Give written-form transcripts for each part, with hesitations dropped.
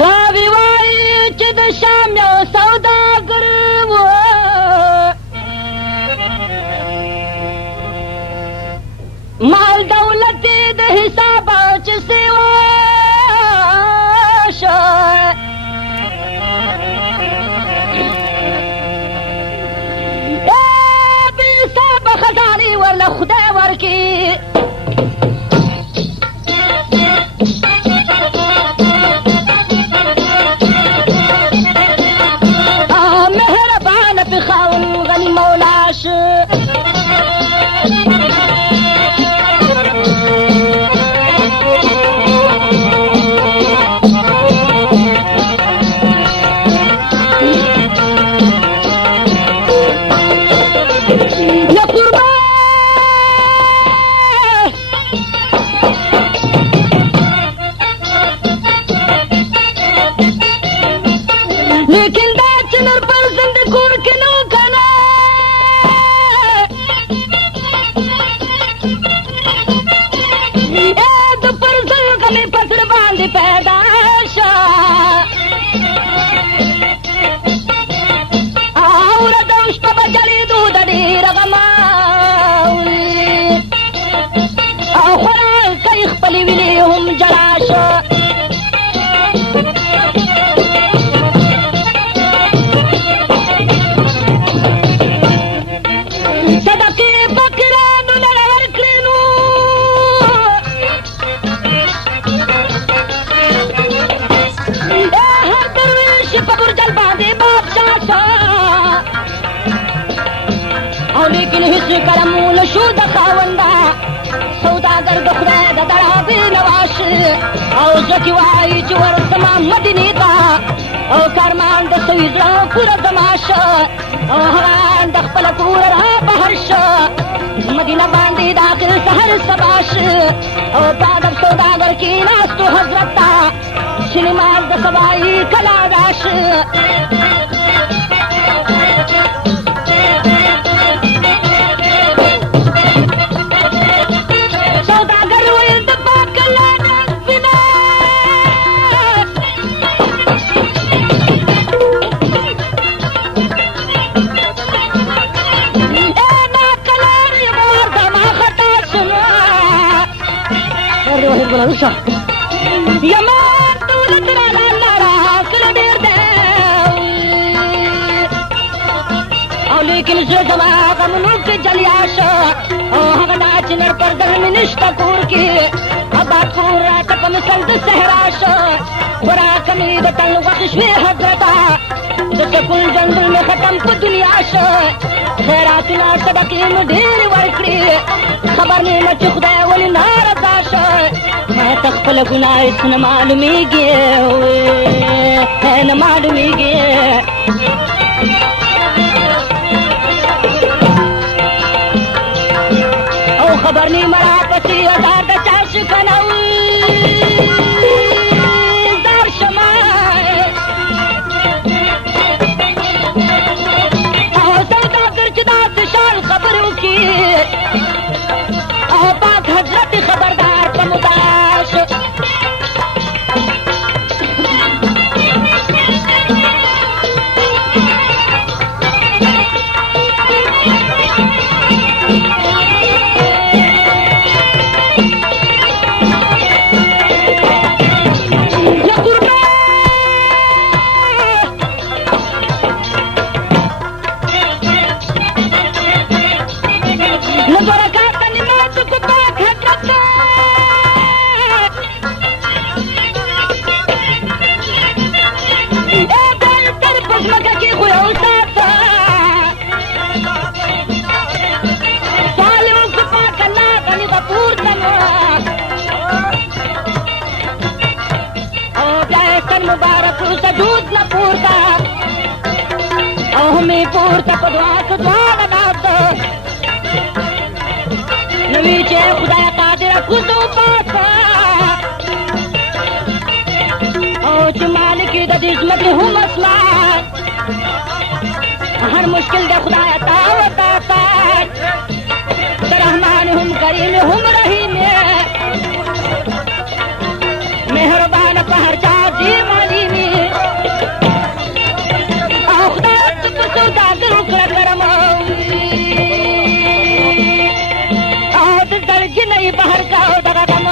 راوی وای چې د شام یو سوداګر و مال دولت د حساب چې سیوا شو بې حسابه خزانې ورله خدای ورکړي لیکن هیڅ کرمون شو د خاونده سوداګر د خدای د دړابې نواش او ځکه وایي چې ورسمه مدینې ته او کارمان د سوي زړه پوره زماش او هغه د خپل کور را بهر شو مدینه باندې داخل سحر سباش او پادب سوداګر کې ناستو حضرت ته شنمال د سوای کلا راش یمان دولت را لارا کله ډېر دی او لیکن زړه زما غمونو کې جلیا شو او هغه دا چې نر پردل مې نشته کور کې اباد کور راته په مثل د صحرا شو خوراک مې د تن غوښې شوې حضرته د سکون جنګل مې ختم په دنیا شو خیراتونه صدقې مې ډېرې ورکړې خبر مې نه چې خدای ولې نارضا شو ما ته خپل ګناه هېڅ نه معلومېږي نه معلومېږي او خبر نیمه راپسې ازار د چا شکنه زار شمه او سوداګر چې داسې شان خبرې وکړي او پاک حضرت خبردار په مداش سجود نه پورته او همې پورته په دعا څه دواړه ناسته نو وي چې خدای قادره کوزو پاسه او چې مالک د دې ځمکې هم اسمان हर मुश्किल दे खुदा तावता रहमान हम करीम हम रहीम मेहरबान पहर जा जी माली में खुदा तुम सौदा करो करम और दर्ज नहीं बाहर का दगा दम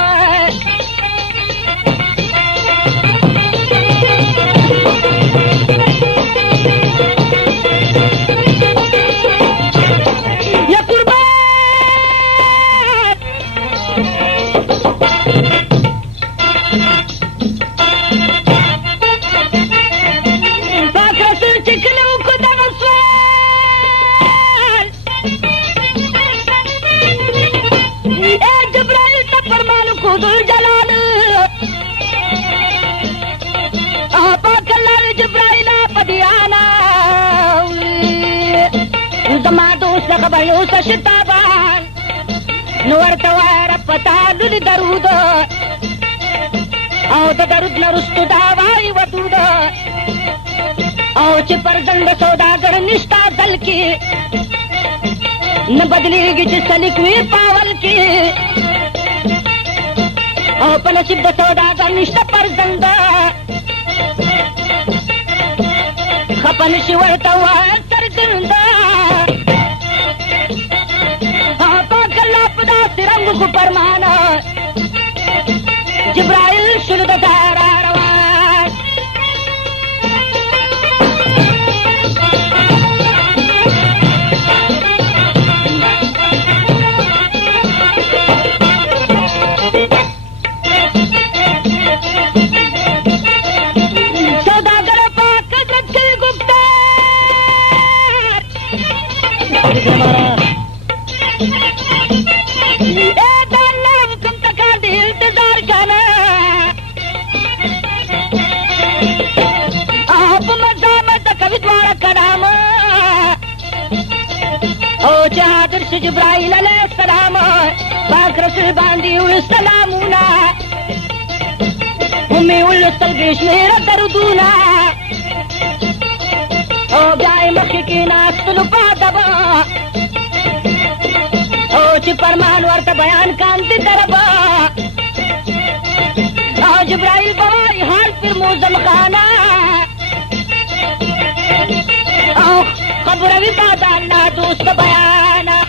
شتابان نور توار پتا لولي درود او د درود نرستو دا وای ودود او چې پرځند سوداګر نشتا دل کې نه بدلېږي چې سلیک وی پاول کې او په نصیب د سوداګر نشتا پرځند خپل شي ورته وای سرګند रंग को परमाना जिब्राइल शुरू दारा रवान सौदागर पाक सच्चे गुप्तार जिब्राइल अलैहिस्सलाम पाक रसूल बांधी हुई सलामुना उम्मी उल तलबीश मेरा दरुदूना ओ जाए मक्के की नास्तुल पादबा ओ ची परमान वर्त बयान कांति दरबा ओ जिब्राइल बवाई हाल फिर मुजम खाना ओ खबर भी बादा ना दोस्त बयाना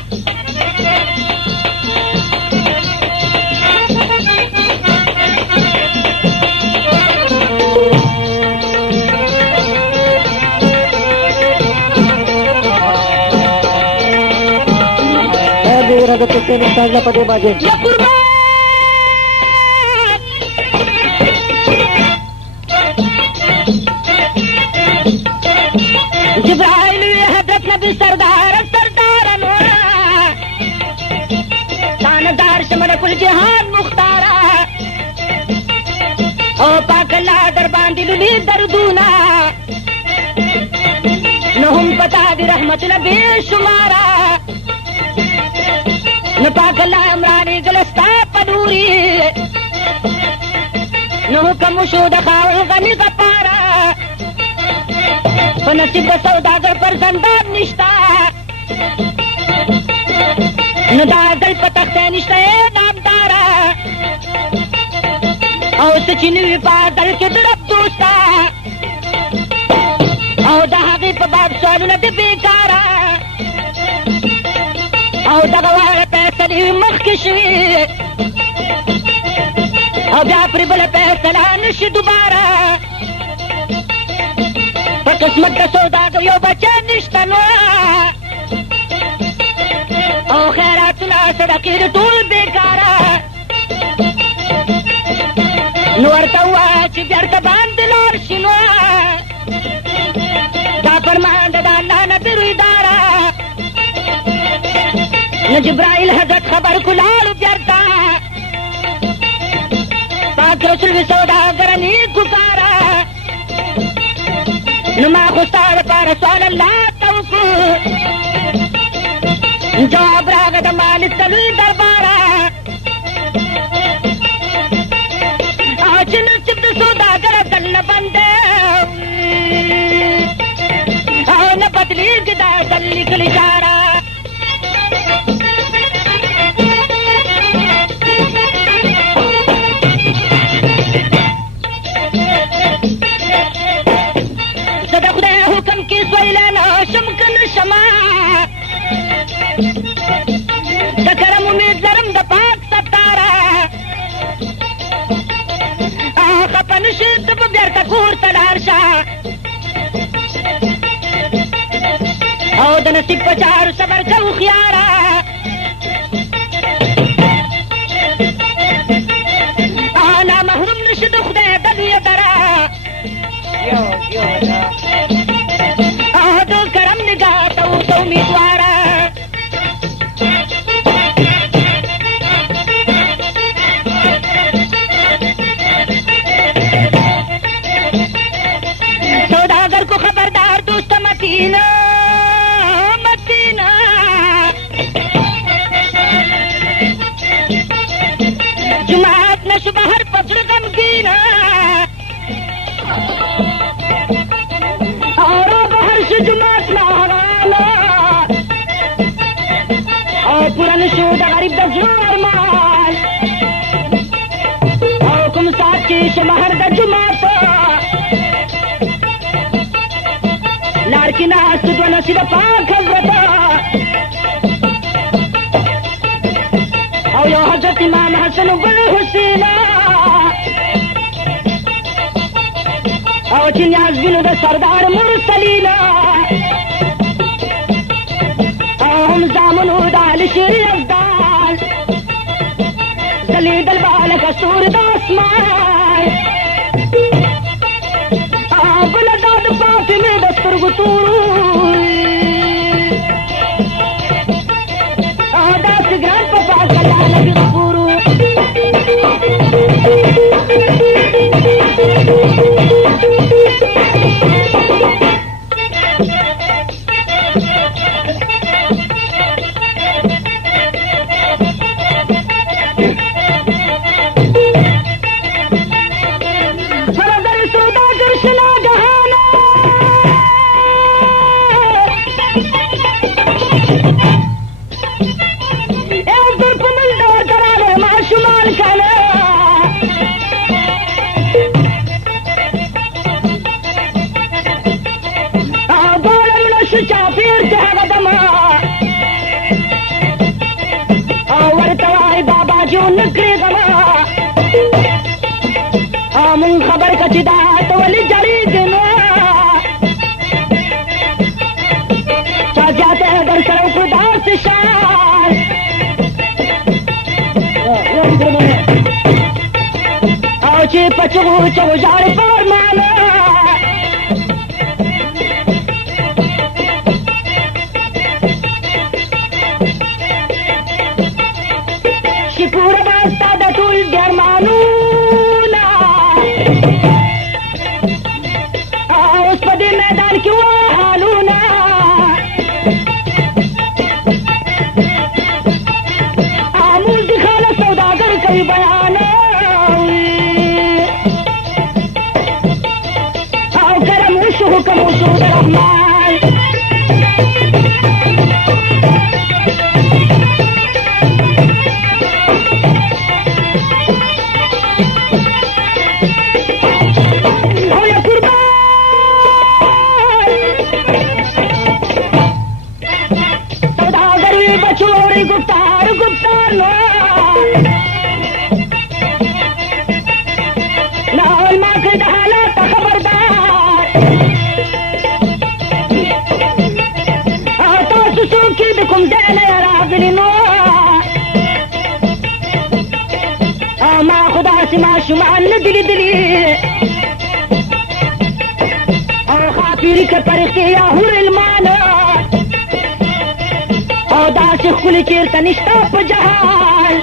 पदे बाजे जिब्राइल हजरत नबी सरदार तानदार शमर कुल जहान मुख्तारा ओ पाकल्ला दरबान दिलुली दर्दूना नहुम पता दी रहमत नबी शुमारा न पाकल्ला इमरानी गलस्ता पदूरी न हुकम शुद खावल गनी कपारा नसीब सौदागर पर संदान निष्ठा न दादल पतख्ते निष्ठा नामदारा और सचिनवी पादल के तरफ दोस्ता और दहागी पबाब सोलू न बेकारा और दगवार पैसली मुख्किशवी और जाफरी बल पैसला निश दोबारा किस्मत का सौदागर यो बच्चे निष्ठा और खैरातुना सदकीर तूल बेकारा नूरता हुआ चिब्यारता बांदिलोर शिनवा दापर मांडदा नाना तिरुदारा न जिब्राइल हजरत खबर कुलाल प्यारता पाक रसूल सौदागर नी पुकारा नुमा खुस्तार पर सोल अल्लाह तवकु जवाब रागद मालिक तल दरबारा आज नसीब सौदागर दल बंदे न पति بدليك دا دلك الإشارة صدق ده حكم کی سویلانا شمکن شما دا کرم امید لرم دا پاک ستارا خپن شد په بیرته کور ته لاړ شه او د نصیب په چارو صبر که هوښیاره نامحروم نشي د خدای د لویه دره د کرم نگاه ته اوسه امیدواره सौदागर को खबरदार दोस्त मतीना मतीना जुमात न सुबह हर पत्र गमगीना और बाहर से जुमात न हराना और पुराने शोदा गरीब दजवार माल और कुम साथ की शमहर द जुमात लाड़की नाच दो नसीब पाक हजरता और यो हजरत इमाम हसन बिन हुसैना और चिन्याज बिन द सरदार मुरसलीना और हम जामुन उदाल शेर अब्दाल जलीद अलबाल कसूर दासमान بلداد فاطمه دستر گتور داس گران په پاک الله نبی غفورو من خبر کچدا تو ولی جری دنا چا جاتے ہیں در سرو خدا سے شان او چی پچو چو جار فرمانا شپور باستا دا ټول ګرمانو اوس په دې میدان کې وحالونه امون دي خاله سوداګر کوي بیان او کرم وشو حکم وشو د رحمان गुप्तार गुप्तार लाहौल माँ के हालात खबरदार तो सुसु की दुकुम देने रागनी नो माँ खुदा से माँ शुमान दिली दिली और खाफिरी के परिख्ते या हुरलमाना दास खुल चेरता निष्ठा पर जहान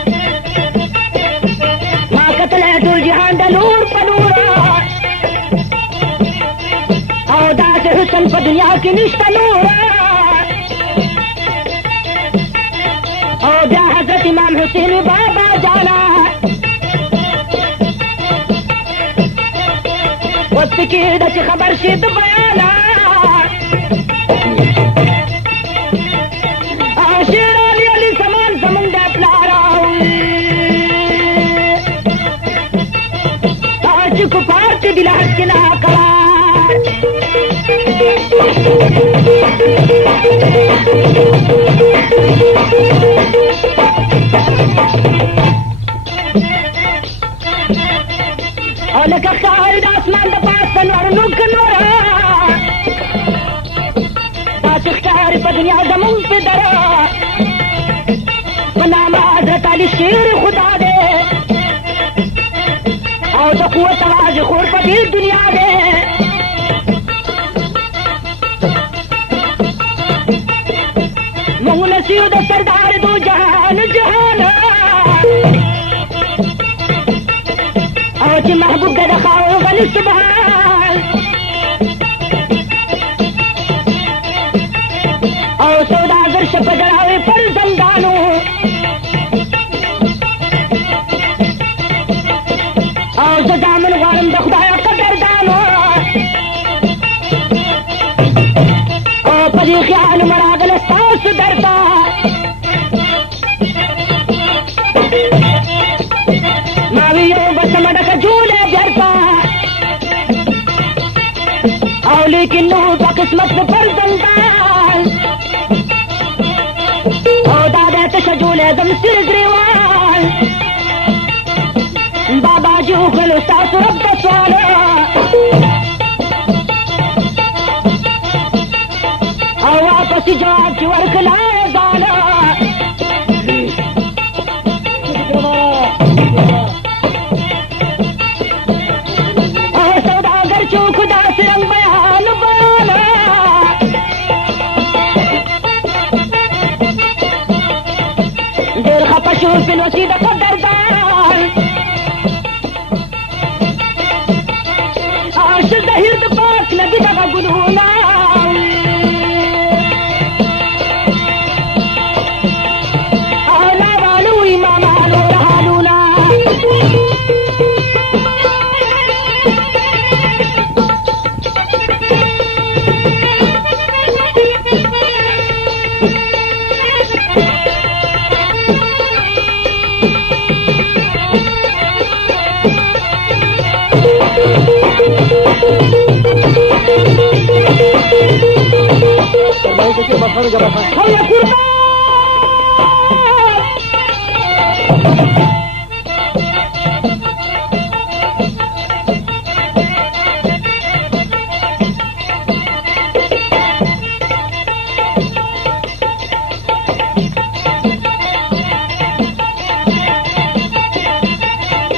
माँ कतल है दुल जहान दलूर पनूरा और दास हुसन पर दुनिया की निष्ठा नूरा और जा हजरत इमाम हुसैन बाबा जाना वक्त की दच खबर सिद्ध बयाना और कसार आसमान द पासन और नुक नोरा ताशकार दुनिया दमुन पे दरा बनामा हजरत अली शेर खुदा दे और तो कुवत आवाज खोर पदी दुनिया दे नसीब सरदार दो जहान जहान और महबूब का रखाओ गल सुबहान और सौदागर से पजड़ावे पर जमदानो और जो दामन वारम दखदाया कदरदानो और परी ख्याल मरागल सास डरता मावियो बस मडक झूले जरता और लेकिन नूह का किस्मत पर जंदाल और दादा तशजूले दम सिर ग्रीवाल बाबा जी उखल सास रब दसवाला और वापस जवाब की वर्क लाए गाना और सौदागर चूक दास रंग बयान बाला देर खपशू फिलोसी दफा दरदार आश दहिर पास लगी दफा गुनूना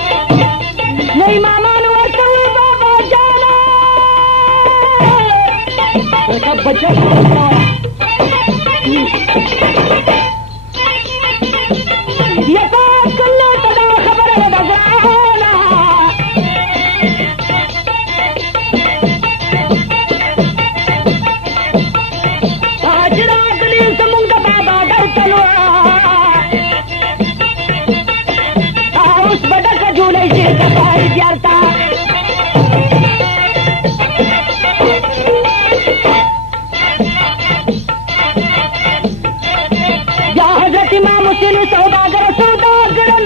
नहीं मामा बाबा जाना बच्चा ये बात कल्ला तदा खबर है बजाना आज रात ली समुंग बाबा डर तलवार उस बदक झूले से कपार जाता इमाम हुसैन सौदागर सौदागर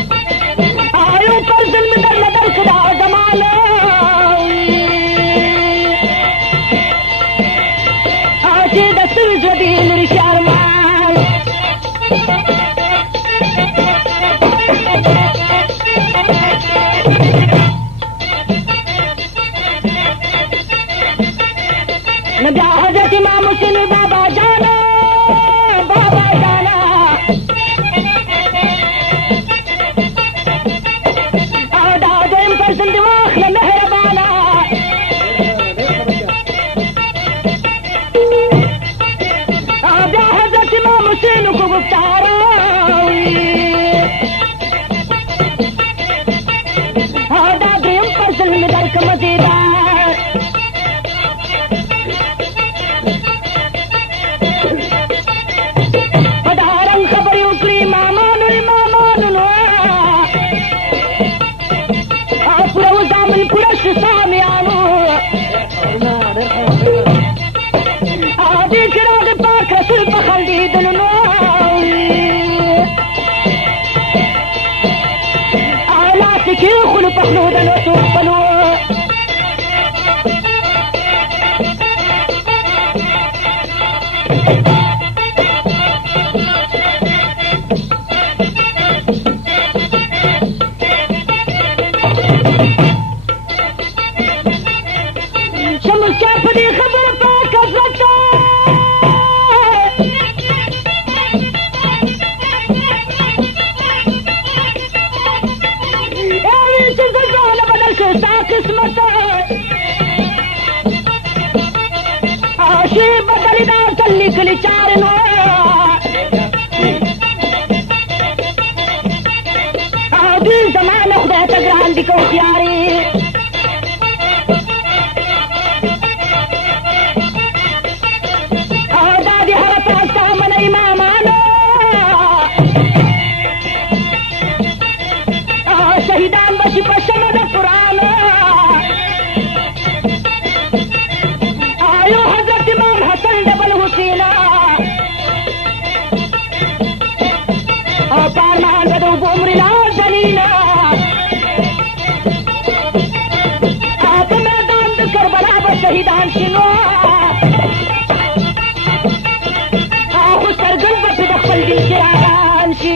आयो पर जुल्म कर नदर खुदा जमाना आज दस्तूर जदील रिशार माल پخلو د نو څوک خپلو شمس په دې خبره پاکه پټه شي بدلی دا تلی کلی چارنو دې زمانه خدای ته ګران دي کوتیاري دا دې هر پاسه من امامانو شهیدان بشي په شمه د قرآن پارمان بدو بومری لا زلینا آپ میدان د کربلا به شهیدان شنو خو سرګل به د خپل دین چراغان شي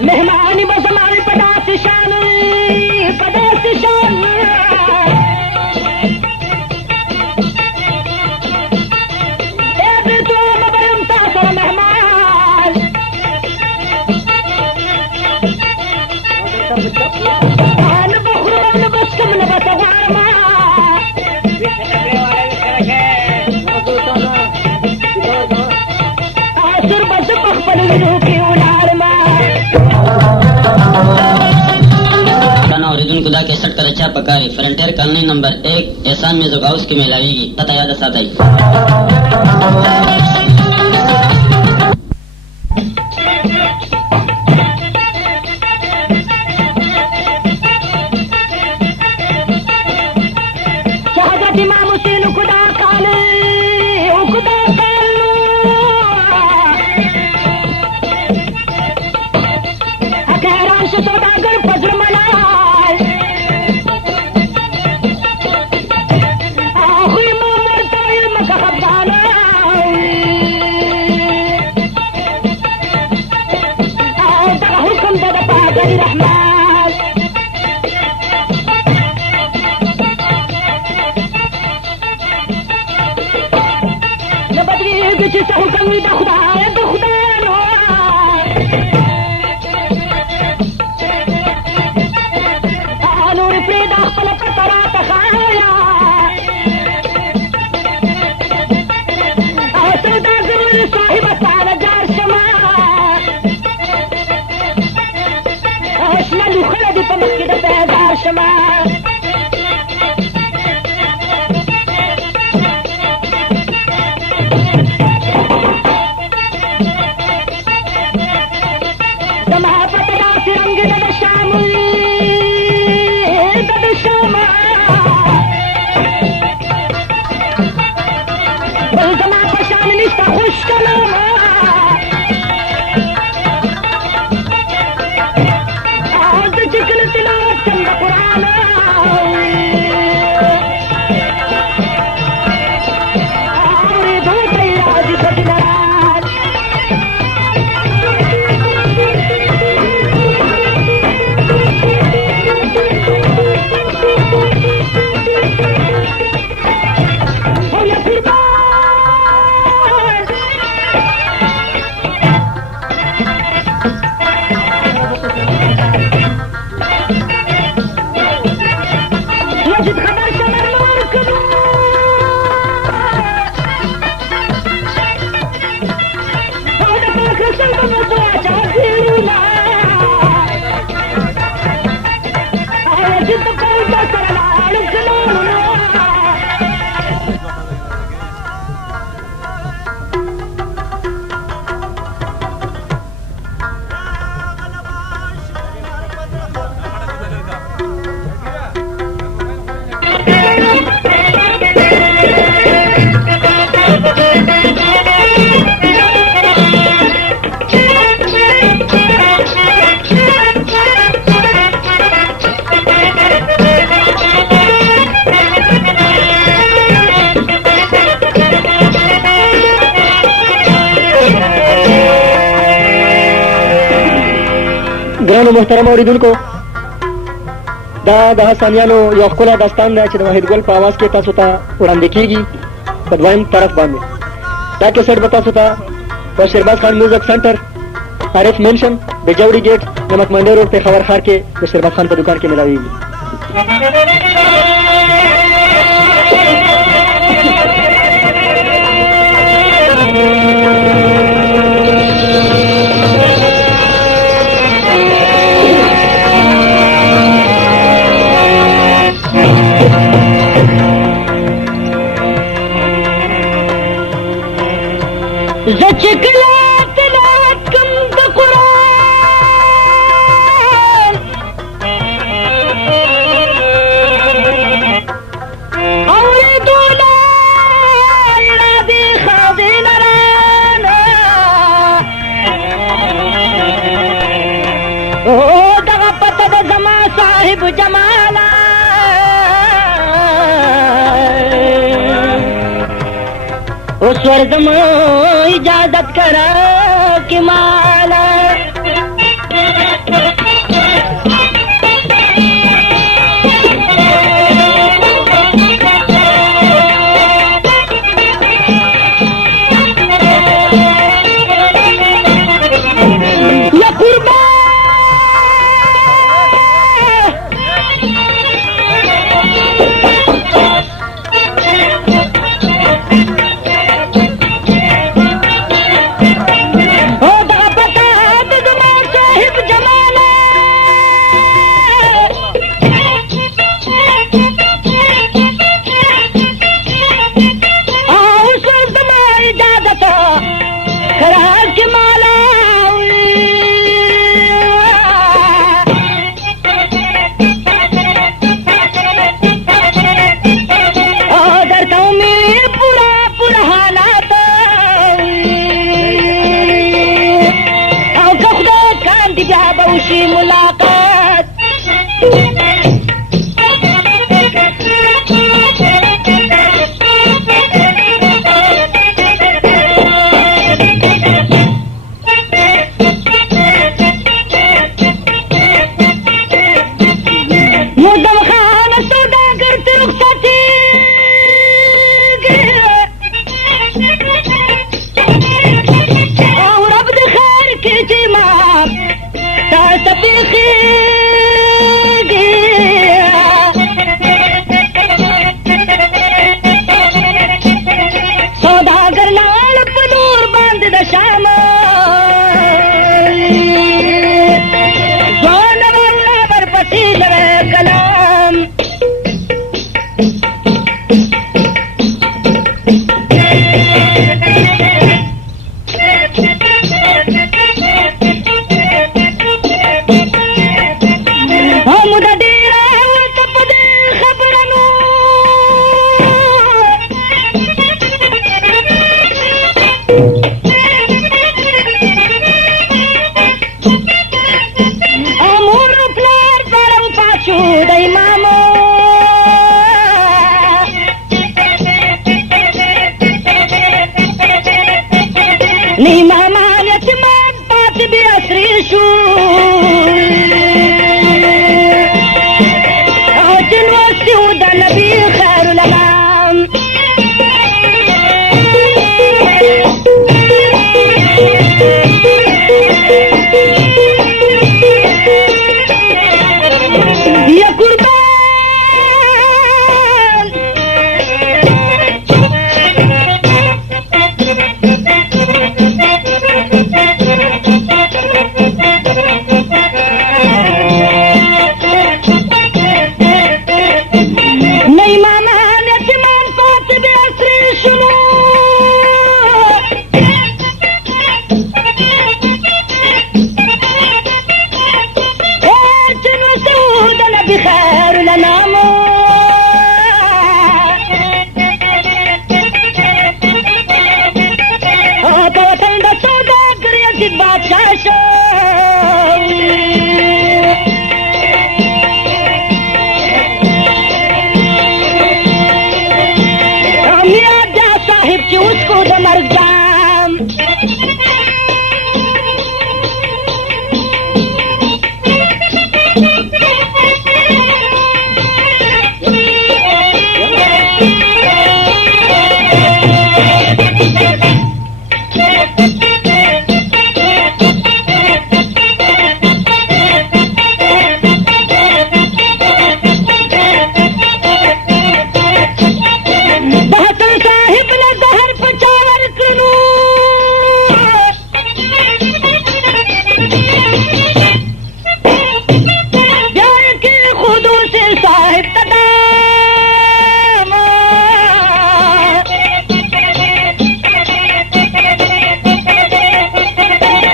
مهمانی بزمان پداس شان ایدی تو مبرم تاثر مهمان نبخرم نبسکم نبتغارما آسر بس پخبل ویدو کی اولارما اوریدونکو دا کیسټ کله چا پکاري فرنټیر کالنی نمبر 1 احسان میوزک هاوس کې ملاويږي پته یاد ساتئ شهادت امام حسین خدا کالے او خدا کالو اکرام سے سوداگر فضل ملال چې څه حکم وي د خدای نو نور پرېږده خپله پته راته ښایه سوداګر صاحبه ستانه جار شمه شنه لوخړه دې په مخ کې د بیدار شمه زما پته داسې رنګ د شام د شمه بل زما په شان نشته خوش کلامه زه چې کله تلاوت کوم د قرآن اورېدو ته یې راځي بدلران او یا قربان مجد خبر شمر نور کدو او د پاک رسول په مزو اچا زیرونا او جد پوتا سره لاړو کلونا ګرانو محترم اوریدونکو دا د حسانیانو یو ښکلی داستان دی چې د وحید ګل په آواز کې تاسو ته وړاندې کېږي په دویم طرف باندې دا کیسټ به تاسو ته په شیرباز خان میوزک سنټر عارف منشن د جوړي ګیټ نمک منډی روډ پېښور ښار کې د شیرباز خان په دکان کې ملاویږي زه چې کله تلاوت کوم د قرآن اورېدو لا اړادې ښادې نرانه دغه پته د زما صاحب جماله اوس ورځم اجازت کرا کې مالا یا قربان Ni mama yetiman pati bi asrishu Ajin wasi uda nabi khairul anam Ya kurban بخير الانام هذا وطن دا سوداگر یزید بادشاہ شو میرا جا صاحب چی اس کو دا مر جام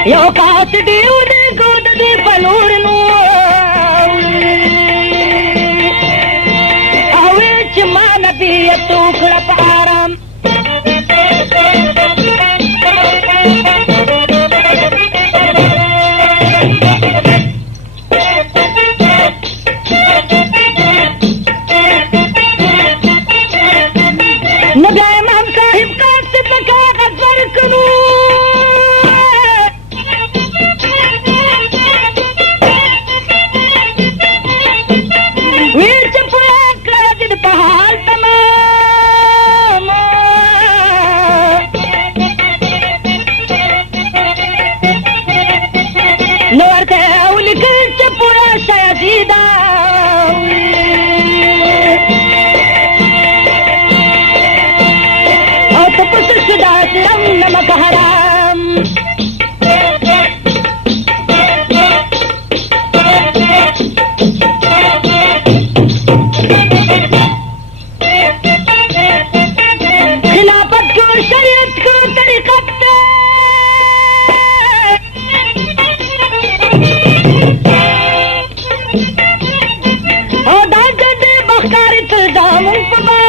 Yo kaasti ude god di palurnu awech man bi tukla param nabi imam sahib kaasti paka gazar kunu नमक हराम खिलाफत को शरीयत को तरीकत और दागद बख्तारित दामुन पमा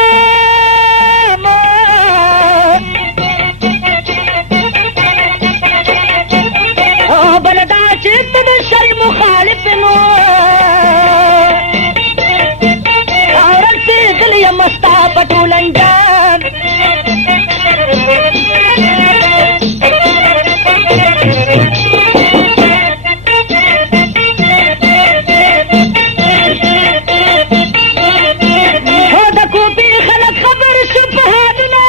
मुखालिफ औरत से गलिया मस्ता पटूलन जान हो दकूपी खलक खबर सुबहादना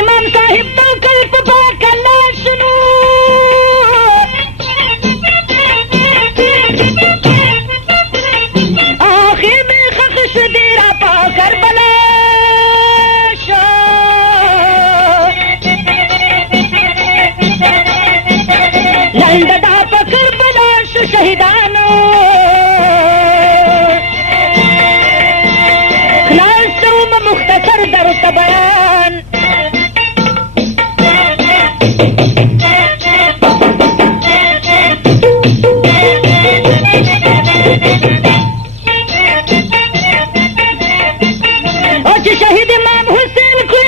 इमाम साहिब तो कल्प बाकला सुनो आखिर में खख्श देरा पाकर बलाश लंडदा पकड़ बलाश शहीदानो खलासुम मुख्तसर दरुस्त बयान शहीद इमाम हुसैन को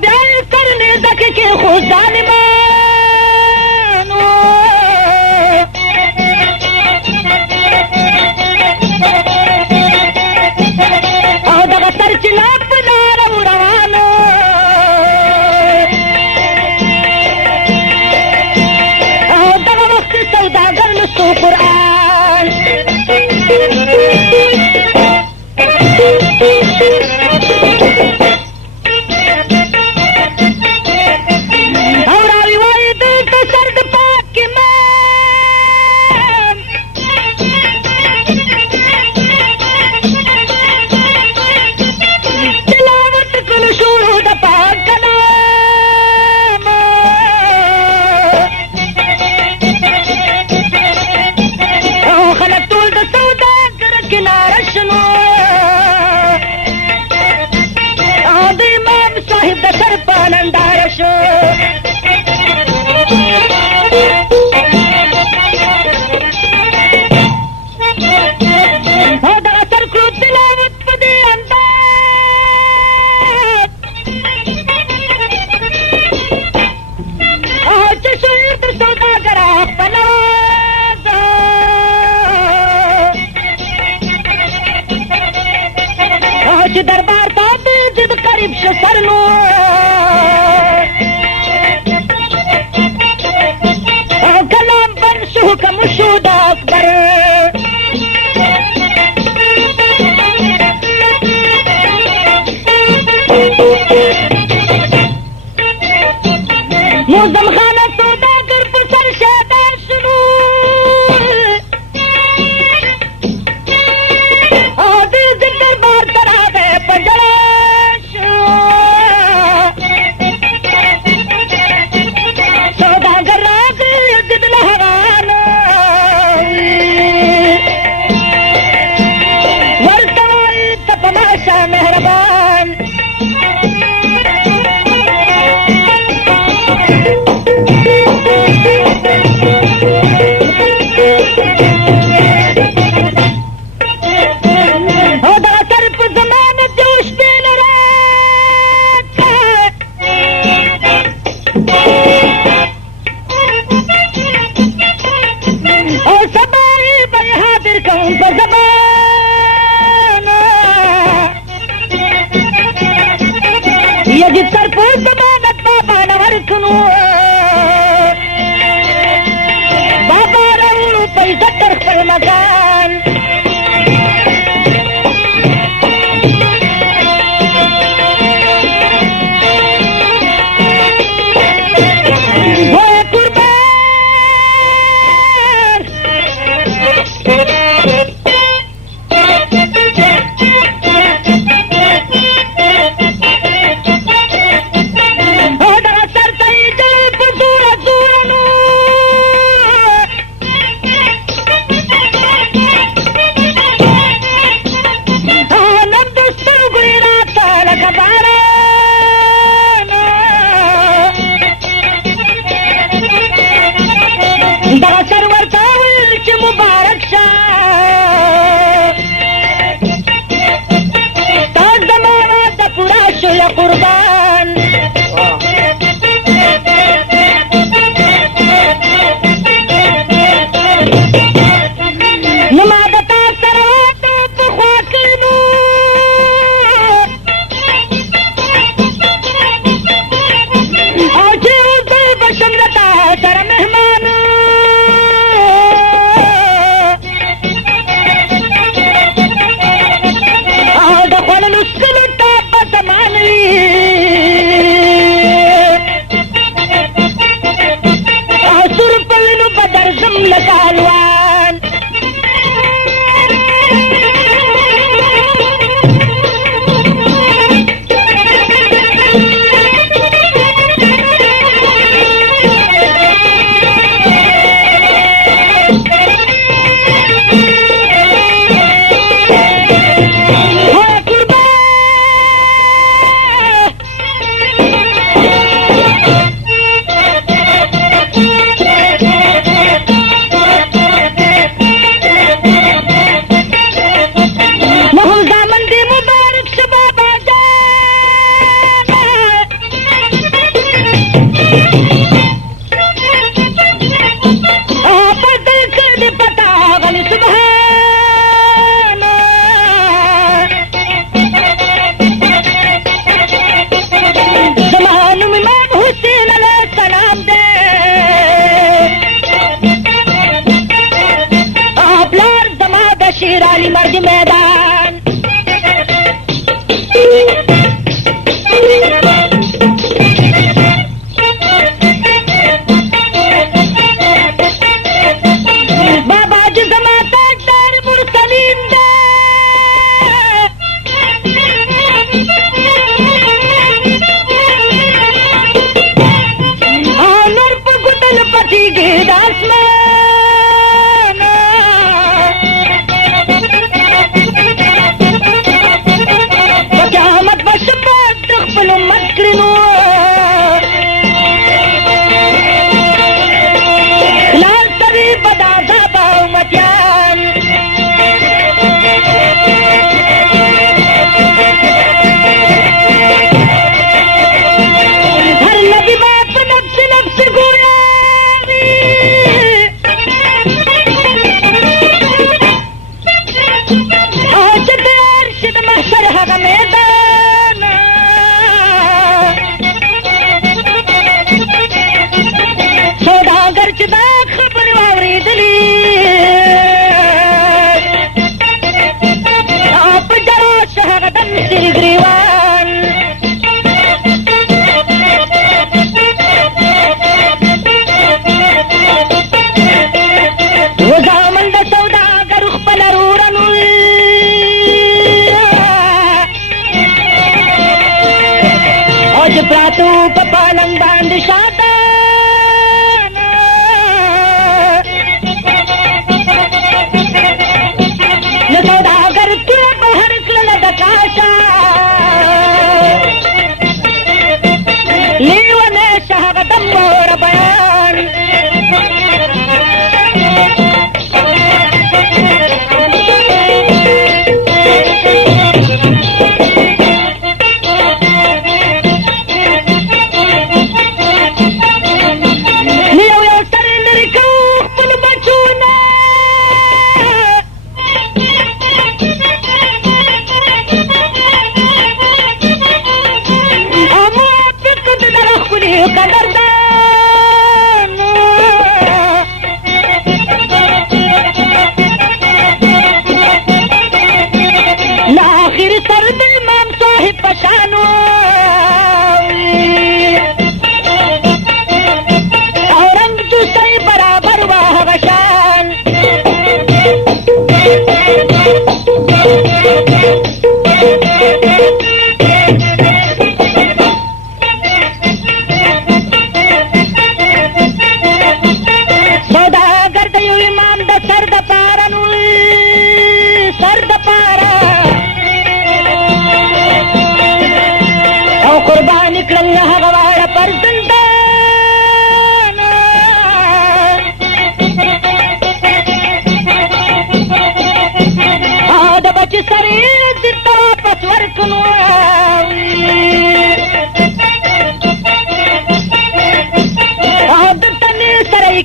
बयान करने तक के खुद जालिमान और दगा सर चिला पना रवाना सौदागर नुस्तु कुरान और रिवायत तो सर्द पाक के मान तिलावत कुल शुरूद पाक कलाम خلقت ولد سوداگر کنار شنو د امام صاحب د سر پالندار شو او د اثر کړو تلاوت په دې انداز او چې شعر د سوداگر خپل چې دربار ته جد قریب شه سرنو او کلام بن شو حکم شو د اکبر موزم خانه سوداگر په سر شادار شنو او دې ذکر بار ترا ده پجلاش سوداگر راغی ضد لهوان ورتوي تپماشا مهربان يجب صرف زمانة بابا نوركنو بابا رولو بيزتر في المكان ويا قربان قربان نمادتا سروات بخواکلنو او چیز بشملتا سر مهمان शेर अली मर्द मैदान। बाबा जी जमाता डर मुरसलीम दे नूर पुगुतल पति गिरदास में प्रातु कपालं बांध शादान न सौदागर के बहर कलद काशा लीवने शहगदम मोर बयान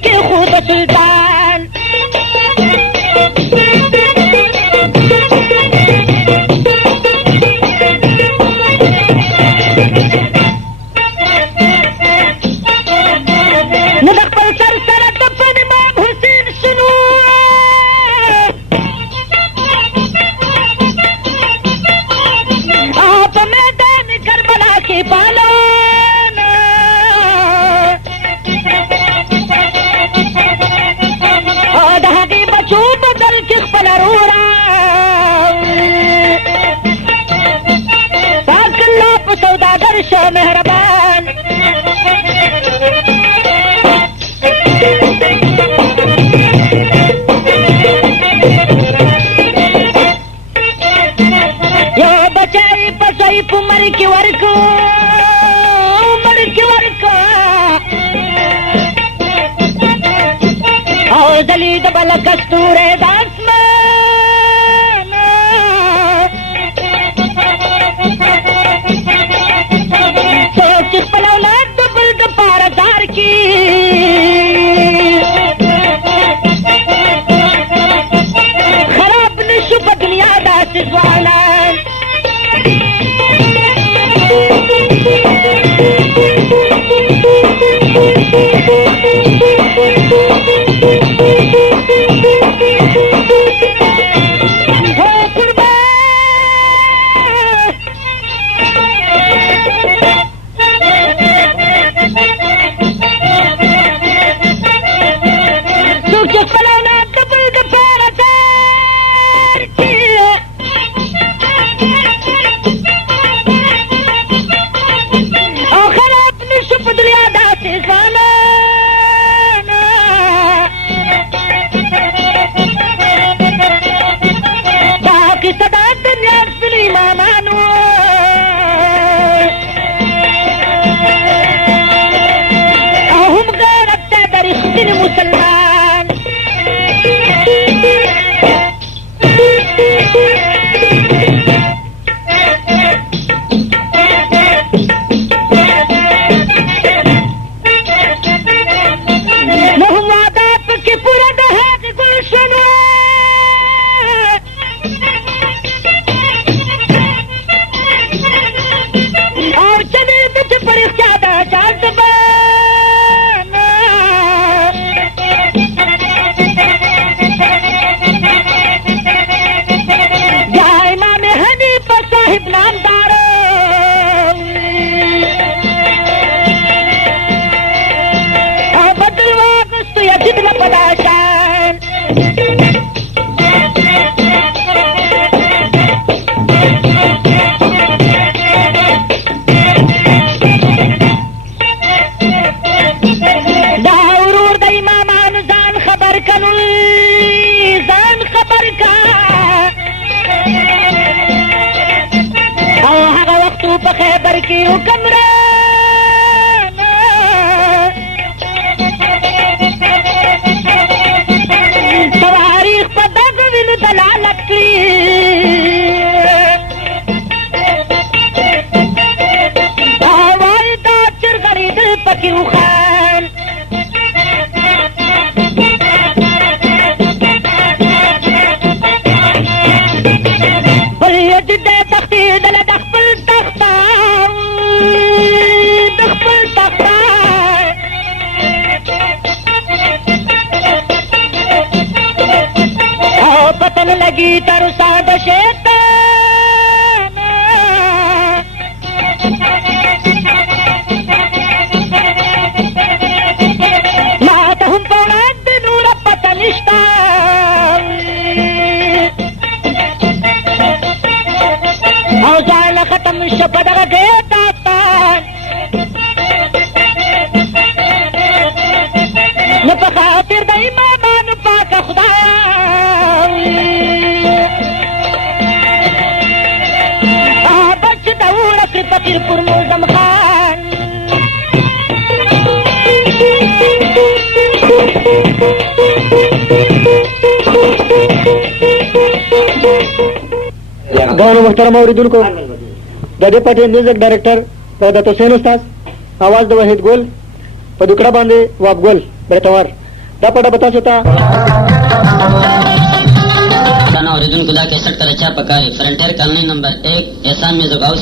के खुद सुल्तान नदखल सर सरत पर इमाम हुसैन सुनो आप मैदान करबला के पालो सौदागर शाह मेहरबान यो बचाई बचाई उमर की वर्क और दलीद बल कस्तूरे दास खराब निशुब दुनिया दास वाला इमामानो हम गैरत दरिश्तिन मुसलमान मोहम्मदात के पूरा दहेज गुलशन और चले बिच पर ज्यादा जात इमाम हनीफा साहिब नामदार बदलवा गुस्तु यजिद लपदाशान दाऊरूर द इमामान जान खबर कनुल जान खबर का هغه وخت په خیبر کې حکمران تواریخ په دغه وینو دلالت کوي وایي دا چرګړېدل پکې وخان بل یجد تختیدل د خپل تخته د خپل تخته او پتن لګي تر ساده شیطان ما ته هم په وړاندې نوره پته نشته او ځان ختم شو په دغه کې داستان نو په خاطر د امامانو پاکه خدایا بچ د وړه کړ فقیر پر ملزم خان ګرانو محترم اوریدونکو د دې پټې میوزیک ډایرکټر سعادت حسین استاد आवाज د وحید ګل په دکړه باندې واب ګل برتوار دا پټه بتا ستا اوریدونکو دا کیسټ تر چا پکاري فرنټیر کالونی نمبر 1 احسان میوزک هاوس